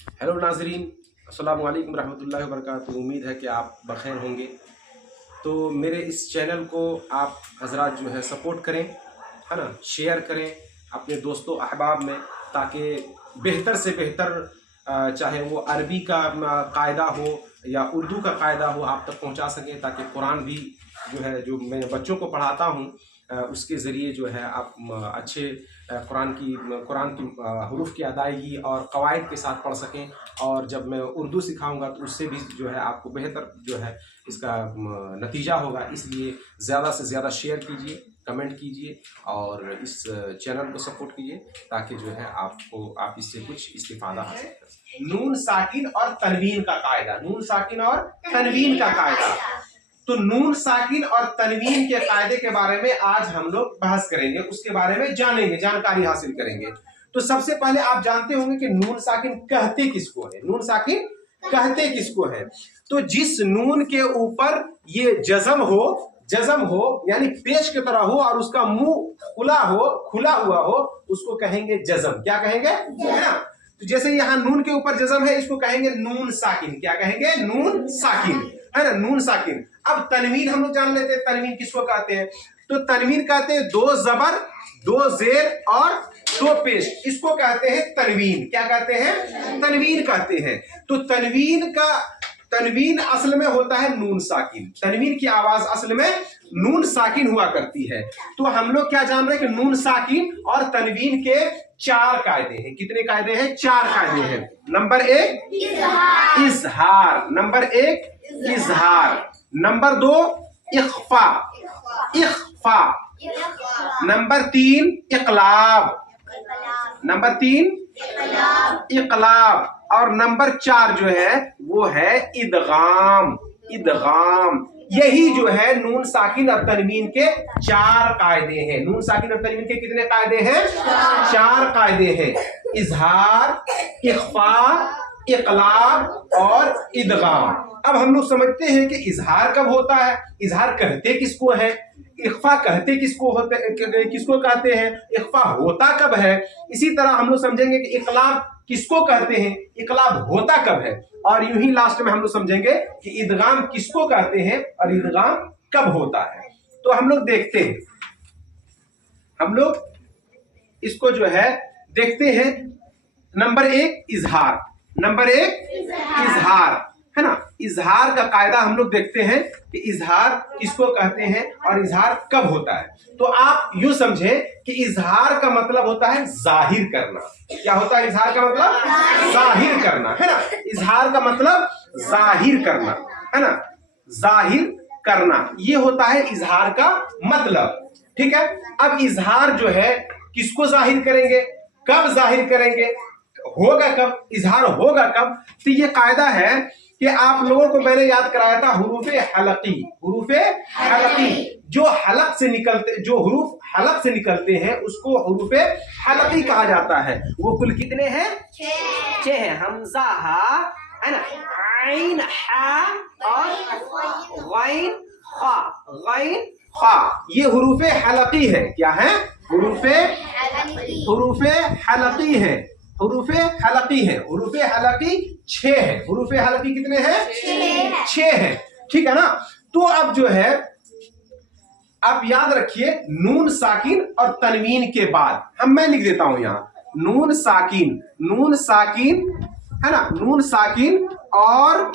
Hello नाजरीन, अस्सलाम वालेकुम रहमतुल्लाहि व बरकातुहू। उम्मीद है कि आप बखैर होंगे। तो मेरे इस चैनल को आप हजरात जो है सपोर्ट करें, है ना, शेयर करें अपने दोस्तों अहबाब में, ताकि बेहतर से बेहतर चाहे वो अरबी का कायदा हो या उर्दू का कायदा हो आप तक पहुंचा सकें, ताकि कुरान भी जो है जो मैं बच्चों को पढ़ाता हूं उसके ज़रिए जो है आप अच्छे कुरान की हरूफ की अदायगी और कवायद के साथ पढ़ सकें। और जब मैं उर्दू सिखाऊंगा तो उससे भी जो है आपको बेहतर जो है इसका नतीजा होगा। इसलिए ज़्यादा से ज़्यादा शेयर कीजिए, कमेंट कीजिए और इस चैनल को सपोर्ट कीजिए, ताकि जो है आप इससे कुछ इस्तिफादा हासिल कर सकें। नून साकिन और तनवीन का कायदा, नून साकिन और तनवीन का कायदा। तो नून साकिन और तनवीन के कायदे के बारे में आज हम लोग बहस करेंगे, उसके बारे में जानेंगे, जानकारी हासिल करेंगे। तो सबसे पहले आप जानते होंगे कि नून साकिन कहते किसको है। नून साकिन कहते किसको है? तो जिस नून के ऊपर ये जज़म हो यानी पेश की तरह हो और उसका मुंह खुला हुआ हो, उसको कहेंगे जज़म। क्या कहेंगे? है ना। तो जैसे यहाँ नून के ऊपर जज़म है, इसको कहेंगे नून साकिन। क्या कहेंगे? नून साकिन, है ना, नून साकिन। अब तनवीन हम लोग जान लेते हैं, तनवीन किसको कहते हैं। तो तनवीन कहते हैं दो जबर, दो जेर और दो पेश, इसको कहते हैं तनवीन। क्या कहते हैं? तनवीन कहते हैं। तो तनवीन असल में होता है नून साकिन। तनवीन की आवाज असल में नून साकिन हुआ करती है। तो हम लोग क्या जान रहे हैं कि नून साकिन और तनवीन के चार कायदे हैं। कितने कायदे हैं? चार कायदे हैं। नंबर एक इजहार, नंबर एक इजहार, नंबर दो इख्फा, नंबर तीन इकलाब, नंबर तीन इकलाब, और नंबर चार जो है वो है इदगाम। यही जो है नून साकिन और तनवीन के चार कायदे हैं। नून साकिन और तनवीन के कितने कायदे हैं? चार कायदे हैं। इजहार, इख्फा, इकलाब और इदगाम। अब हम लोग समझते हैं कि इजहार कब होता है, इजहार कहते किसको है, इख्फा कहते किसको कहते हैं, इख्फा होता कब है। इसी तरह हम लोग समझेंगे कि इकलाब किसको कहते हैं, इकलाब होता कब है, और यूं ही लास्ट में हम लोग समझेंगे कि इदगाम किसको कहते हैं और इदगाम कब होता है। तो हम लोग देखते हैं, हम लोग इसको जो है देखते हैं। नंबर एक इजहार, नंबर एक इजहार, है ना। इजहार का कायदा हम लोग देखते हैं कि इजहार किसको कहते हैं और इजहार कब होता है। तो आप यूं समझे कि इजहार का मतलब होता है जाहिर करना। क्या होता है इजहार का मतलब? जाहिर करना, है ना। इजहार का मतलब जाहिर करना, है ना, जाहिर करना, ये होता है इजहार का मतलब। ठीक है। अब इजहार जो है किसको जाहिर करेंगे, कब जाहिर करेंगे, होगा कब, इजहार होगा कब। तो ये कायदा है कि आप लोगों को मैंने याद कराया था हुरूफे हलकी। हुरूफे हलकी जो हलक से निकलते, जो हुरूफ हलक से निकलते हैं उसको हुरूफे हलकी कहा जाता है। वो कुल कितने हैं? छह हैं। हमजा हा, है ना, आइन हा और गैन खा, गैन खा, ये हुरूफे हलकी है। क्या है? हुरूफे हलकी है, हुरूफे हलकी है। हुरूफे हलकी छह है। हुरूफे हलकी कितने हैं? छह है। ठीक है ना। तो अब जो है आप याद रखिए, नून साकिन और तनवीन के बाद मैं लिख देता हूं यहां नून साकिन, नून साकिन, है ना, नून साकिन और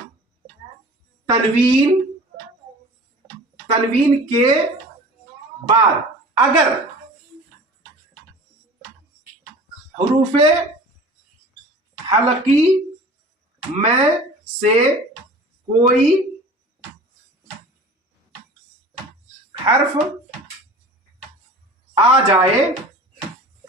तनवीन के बाद अगर हुरूफे हलकी में से कोई हर्फ आ जाए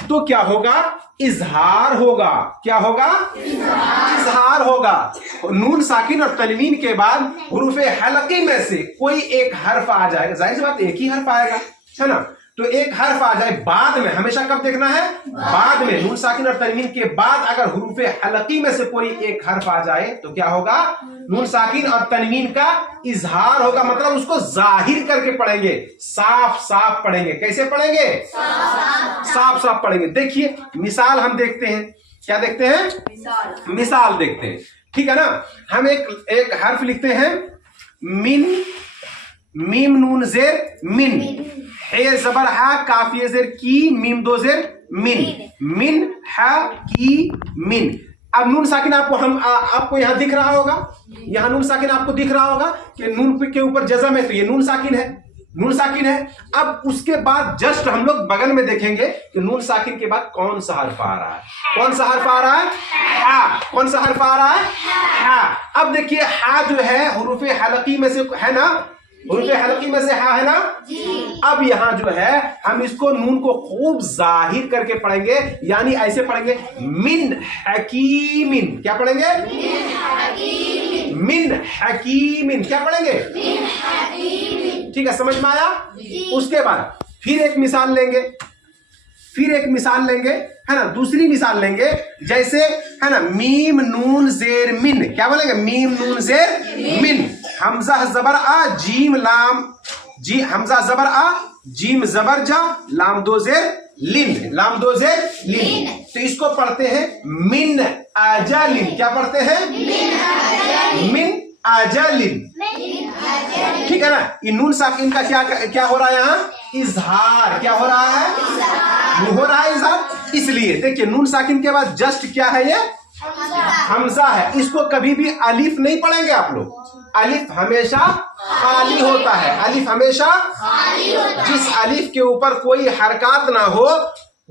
तो क्या होगा? इजहार होगा। क्या होगा? इजहार होगा। नून साकिन और तनवीन के बाद हुरूफे हलकी में से कोई एक हर्फ आ जाएगा, जाहिर सी बात एक ही हर्फ आएगा, है ना। तो एक हर्फ आ जाए बाद में, हमेशा कब देखना है? बाद में। नून साकिन और तनवीन के बाद अगर हुरूफे हलकी में से कोई एक हर्फ आ जाए तो क्या होगा? नून साकिन और तनवीन का इजहार होगा, मतलब उसको जाहिर करके पढ़ेंगे, साफ साफ पढ़ेंगे। कैसे पढ़ेंगे? साफ साफ पढ़ेंगे। देखिए मिसाल हम देखते हैं क्या देखते हैं? मिसाल देखते हैं, ठीक है ना। हम एक हर्फ लिखते हैं, मिन, मीम नून जेर मिन, हे जबर हा, काफिये जेर की, मीम दो जेर मिन, मिन हा की मिन। अब नून साकिन आपको यहां दिख रहा होगा, यहां नून साकिन आपको दिख रहा होगा कि नून के ऊपर जज़म है, तो ये नून साकिन है, नून साकिन है। अब उसके बाद जस्ट हम लोग बगल में देखेंगे कि नून साकिन के बाद कौन सा हर्फ आ रहा है, कौन सा हर्फ आ रहा है? हा। कौन सा हर्फ आ रहा है? हा। अब देखिए हा जो है हुरूफे हलकी में से है ना, हुरूफे हलकी में से हा है ना। अब यहां जो है हम इसको नून को खूब जाहिर करके पढ़ेंगे, यानी ऐसे पढ़ेंगे, मिन हकीमिन। क्या पढ़ेंगे? मिन हकीमिन। क्या पढ़ेंगे? ठीक है, समझ में आया? उसके बाद फिर एक मिसाल लेंगे, फिर एक मिसाल लेंगे, है ना, दूसरी मिसाल लेंगे, जैसे है ना, मीम नून जेर मिन। क्या बोलेंगे? मीम नून जेर मिन, हमजा जबर आ, जीम लाम, जी हमजा जबर आ, जीम जबर जा, लाम दो जेर लिन, लाम दो जेर लिन। तो इसको पढ़ते हैं मिन आजालिन। क्या पढ़ते हैं? मिन आजालिन। ठीक है ना। ये नून साकिन का क्या हो रहा है यहाँ? इजहार। क्या हो रहा है? हो रहा है इजहार। इसलिए देखिए नून साकिन के बाद जस्ट क्या है? ये हमजा है। इसको कभी भी अलिफ नहीं पढ़ेंगे आप लोग, अलिफ हमेशा खाली होता है, अलिफ हमेशा खाली होता है। जिस अलिफ के ऊपर कोई हरकत ना हो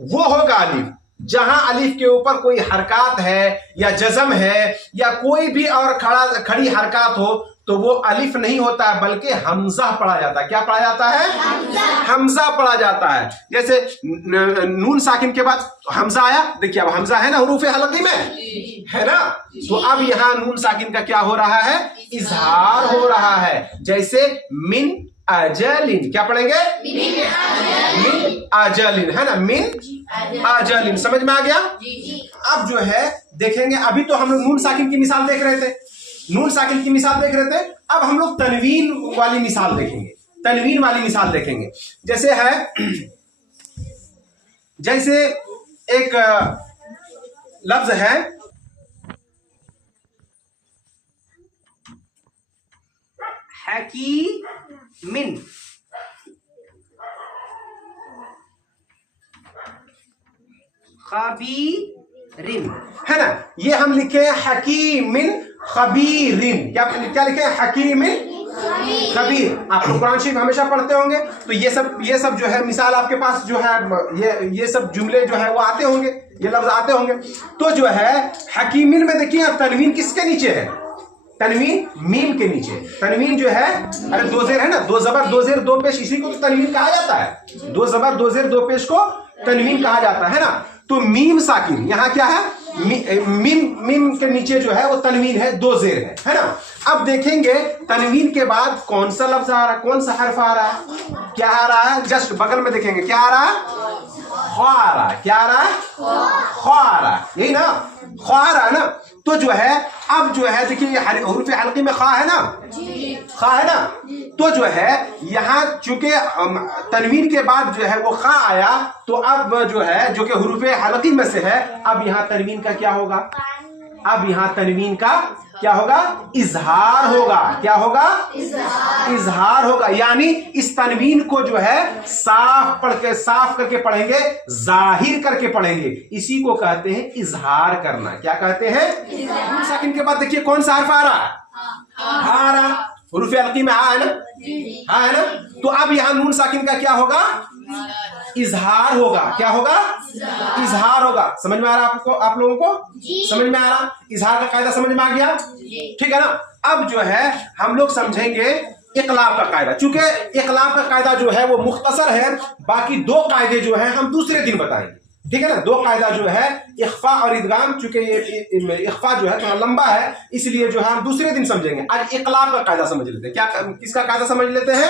वो होगा अलिफ। जहां अलिफ के ऊपर कोई हरकत है या जज़म है या कोई भी और खड़ी हरकत हो तो वो अलिफ नहीं होता है, बल्कि हमजा पढ़ा जाता है। क्या पढ़ा जाता है? हमजा पढ़ा जाता है। जैसे नून साकिन के बाद हमजा आया, देखिए अब हमजा है ना हुरूफे हलकी में, है ना। तो अब यहाँ नून साकिन का क्या हो रहा है? इजहार हो रहा है। जैसे मिन अजलिन। क्या पढ़ेंगे? मिन अजलिन, है ना, मिन अजलिन। समझ में आ गया? अब जो है देखेंगे, अभी तो हम लोग नून साकिन की मिसाल देख रहे थे, नून साकिन की मिसाल देख रहे थे। अब हम लोग तनवीन वाली मिसाल देखेंगे, तनवीन वाली मिसाल देखेंगे। जैसे है, जैसे एक लफ्ज है हकीमिन, खबीरिन, है ना। ये हम लिखे हैं हकीमिन खबीरिन। क्या लिखे हैं? हकीमिन खबीर। आप लोग कुरान शरीफ हमेशा पढ़ते होंगे, तो ये सब जो है मिसाल आपके पास जो है, ये सब जुमले जो है वो आते होंगे, ये लफ्ज आते होंगे। तो जो है हकीमिन में देखिए तनवीन किसके नीचे है? तनवीन मीम के नीचे। तनवीन जो है, अरे दो जेर है ना, दो जबर दो जेर दो पेश, इसी को तो तनवीन कहा जाता है। दो जबर दो जेर दो पेश को तनवीन कहा जाता है ना। तो मीम साकिन यहाँ क्या है? मीम के नीचे जो है वो तनवीन है, दो जेर है ना। अब देखेंगे तनवीन के बाद कौन सा लफ्ज आ रहा है, कौन सा हर्फ आ रहा है? क्या आ रहा है? जस्ट बगल में देखेंगे, क्या आ रहा है? ख्वा आ रहा है। क्या आ रहा है? ख्वा आ रहा है, यही ना, ख्वा आ रहा है ना। तो जो है अब जो है देखिए हुरूफ हल्की में खा है ना, खा है ना। तो जो है यहाँ चूंकि तनवीन के बाद जो है वो खा आया, तो अब जो है जो कि हुरूफ हल्की में से है, अब यहाँ तनवीन का क्या होगा? अब यहाँ तनवीन का क्या होगा? इजहार होगा। क्या होगा? इजहार होगा। यानी इस तनवीन को जो है साफ करके पढ़ेंगे, जाहिर करके पढ़ेंगे। इसी को कहते हैं इजहार करना। क्या कहते हैं? नून साकिन के बाद देखिए कौन सा हर्फ आ रहा है? हा आ रहा। हुरूफ हल्की में हा है ना, हा है ना। तो अब यहाँ नून साकिन का क्या होगा? इजहार होगा। क्या होगा? इजहार होगा। समझ में आ रहा आपको, आप लोगों को समझ में आ रहा? इजहार का कायदा समझ में आ गया? ठीक है ना। अब जो है हम लोग समझेंगे इकलाब का कायदा। चूंकि इकलाब का कायदा जो है वो मुख्तसर है, बाकी दो कायदे जो है हम दूसरे दिन बताएंगे। ठीक है ना। दो कायदा जो है इख्फा और इदगाम, चूंकि ये इख्फा जो है थोड़ा लंबा है, इसलिए जो है हम दूसरे दिन समझेंगे। आज इकलाब का कायदा समझ लेते हैं। क्या किसका कायदा समझ लेते हैं?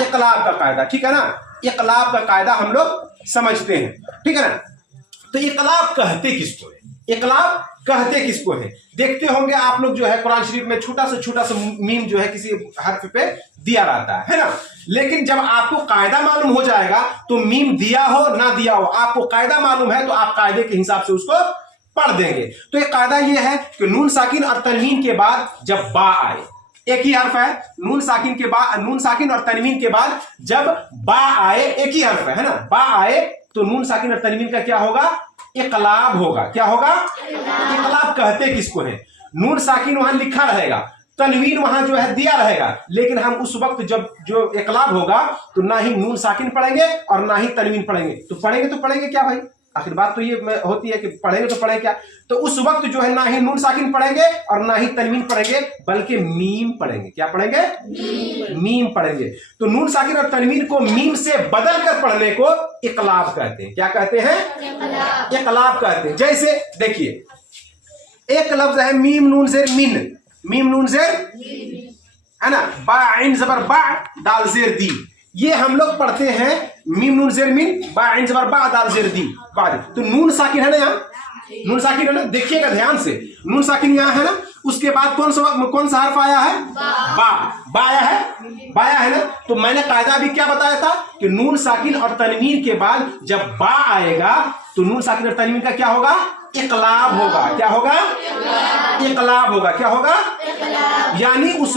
इकलाब का कायदा। ठीक है ना। इकलाब का कायदा हम लोग समझते हैं। ठीक है ना। तो इकलाब कहते किसको है? इकलाब कहते किसको है? देखते होंगे आप लोग जो है कुरान शरीफ में छोटा सा मीम जो है किसी हर्फ पे दिया रहता है ना। लेकिन जब आपको कायदा मालूम हो जाएगा तो मीम दिया हो ना दिया हो, आपको कायदा मालूम है तो आप कायदे के हिसाब से उसको पढ़ देंगे। तो एक कायदा ये है कि नून साकिन और तनवीन के बाद जब बा आए, एक ही हर्फ है, नून साकिन के बाद, नून साकिन और तनवीन के बाद जब बा आए, एक ही हर्फ है ना, बा आए तो नून साकिन और तनवीन का क्या होगा? इकलाब होगा। क्या होगा? इकलाब कहते किसको है? नून साकिन वहां लिखा रहेगा, तनवीन वहां जो है दिया रहेगा, लेकिन हम उस वक्त जब जो इकलाब होगा तो ना ही नून साकिन पढ़ेंगे और ना ही तनवीन पढ़ेंगे। तो पढ़ेंगे क्या भाई? आखिर बात तो ये होती है कि पढ़ेंगे तो पढ़ेंगे क्या? तो उस वक्त जो है ना ही नून साकिन पढ़ेंगे और ना ही तनवीन पढ़ेंगे, बल्कि मीम पढ़ेंगे। क्या पढ़ेंगे? मीम पढ़ेंगे। तो नून साकिन और तनवीन को मीम से बदल कर पढ़ने को इकलाब कहते हैं। क्या कहते हैं? इकलाब कहते हैं। जैसे देखिए, एक लफ्ज है मीम नून जेर मिन, मीम नून जेर है ना, बा आइन जबर बा दाल जेर दी, ये हम लोग पढ़ते हैं मीम नून जेर मिन बा आइन जबर बा दाल जेर दी। तो नून साकिन है ना, यहाँ नून साकिन है ना, देखिएगा ध्यान से, नून साकिन यहाँ है ना, उसके बाद कौन सा हर्फ आया है? बा आया है ना। तो मैंने कायदा भी क्या बताया था कि नून साकिन और तनवीन के बाद जब बा आएगा तो नून साकिन और तनवीन का क्या होगा? इकलाब होगा। क्या होगा? इकलाब होगा। क्या होगा? यानी उस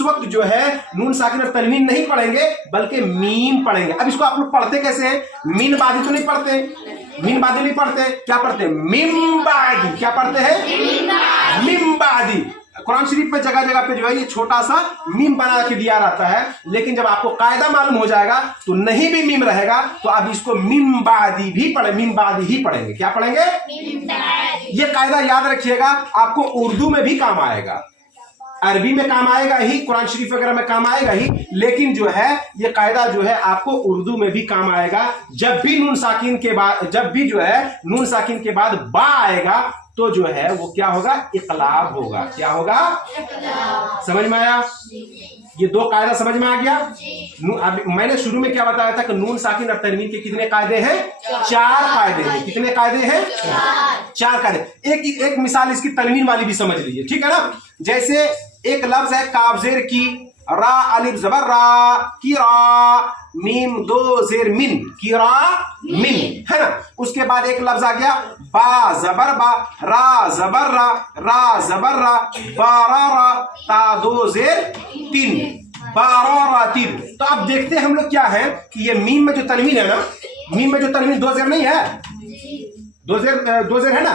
वक्त जो है नून साकिन और तनवीन नहीं पढ़ेंगे, बल्कि मीम पढ़ेंगे। अब इसको आप लोग पढ़ते कैसे हैं? मीन बादी तो नहीं पढ़ते, मीन बादी नहीं पढ़ते, क्या पढ़ते हैं? मिम बादी। क्या पढ़ते हैं? मिम बादी। कुरान शरीफ पे जगह जगह पे जो है ये छोटा सा मीम बना के दिया रहता है, लेकिन जब आपको कायदा मालूम हो जाएगा तो नहीं भी मीम रहेगा तो आप इसको मीम बादी भी मीम बादी ही पढ़ेंगे। क्या पढ़ेंगे? ये कायदा याद रखिएगा, आपको उर्दू में भी काम आएगा, अरबी में काम आएगा ही, कुरान शरीफ वगैरह में काम आएगा ही, लेकिन जो है ये कायदा जो है आपको उर्दू में भी काम आएगा। जब भी नून साकिन के बाद, जब भी जो है नून साकिन के बाद बा आएगा तो जो है वो क्या होगा? इकलाब होगा। क्या होगा? समझ में आया? ये दो कायदा समझ में आ गया। अब मैंने शुरू में क्या बताया था कि नून साकिन और तनवीन के कितने कायदे हैं? 4 कायदे हैं। कितने कायदे हैं? 4 कायदे। एक मिसाल इसकी तनवीन वाली भी समझ लीजिए, ठीक है ना। जैसे एक लफ्ज है काफ जेर की, रा अलिफ जबर रा, किरा, मीम दो जेर मिन, किरा मिन, है ना। उसके बाद एक लफ्ज आ गया बा जबर बा, रा जबर रा, रा जबर रा, बारा ता दो जेर तीन, बारा तीन। तो अब देखते हैं हम लोग क्या है कि ये मीम में जो तनवीन है ना, मीम में जो तनवीन 2 जेर नहीं है, 2 जेर है ना,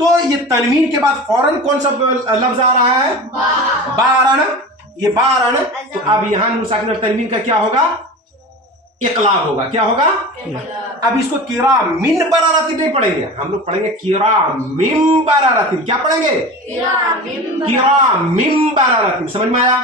तो ये तनवीन के बाद फौरन कौन सा लफ्ज आ रहा है? बा आ रहा ना, ये बा आ रहा ना। तो अब यहाँ नून साकिन और तनवीन का क्या होगा? इकलाब होगा। क्या होगा? अब इसको किरा मिन बरारती नहीं पढ़ेंगे, हम लोग पढ़ेंगे किरा मिम बरारती। क्या पढ़ेंगे? किरा मिम बरारती। समझ में आया?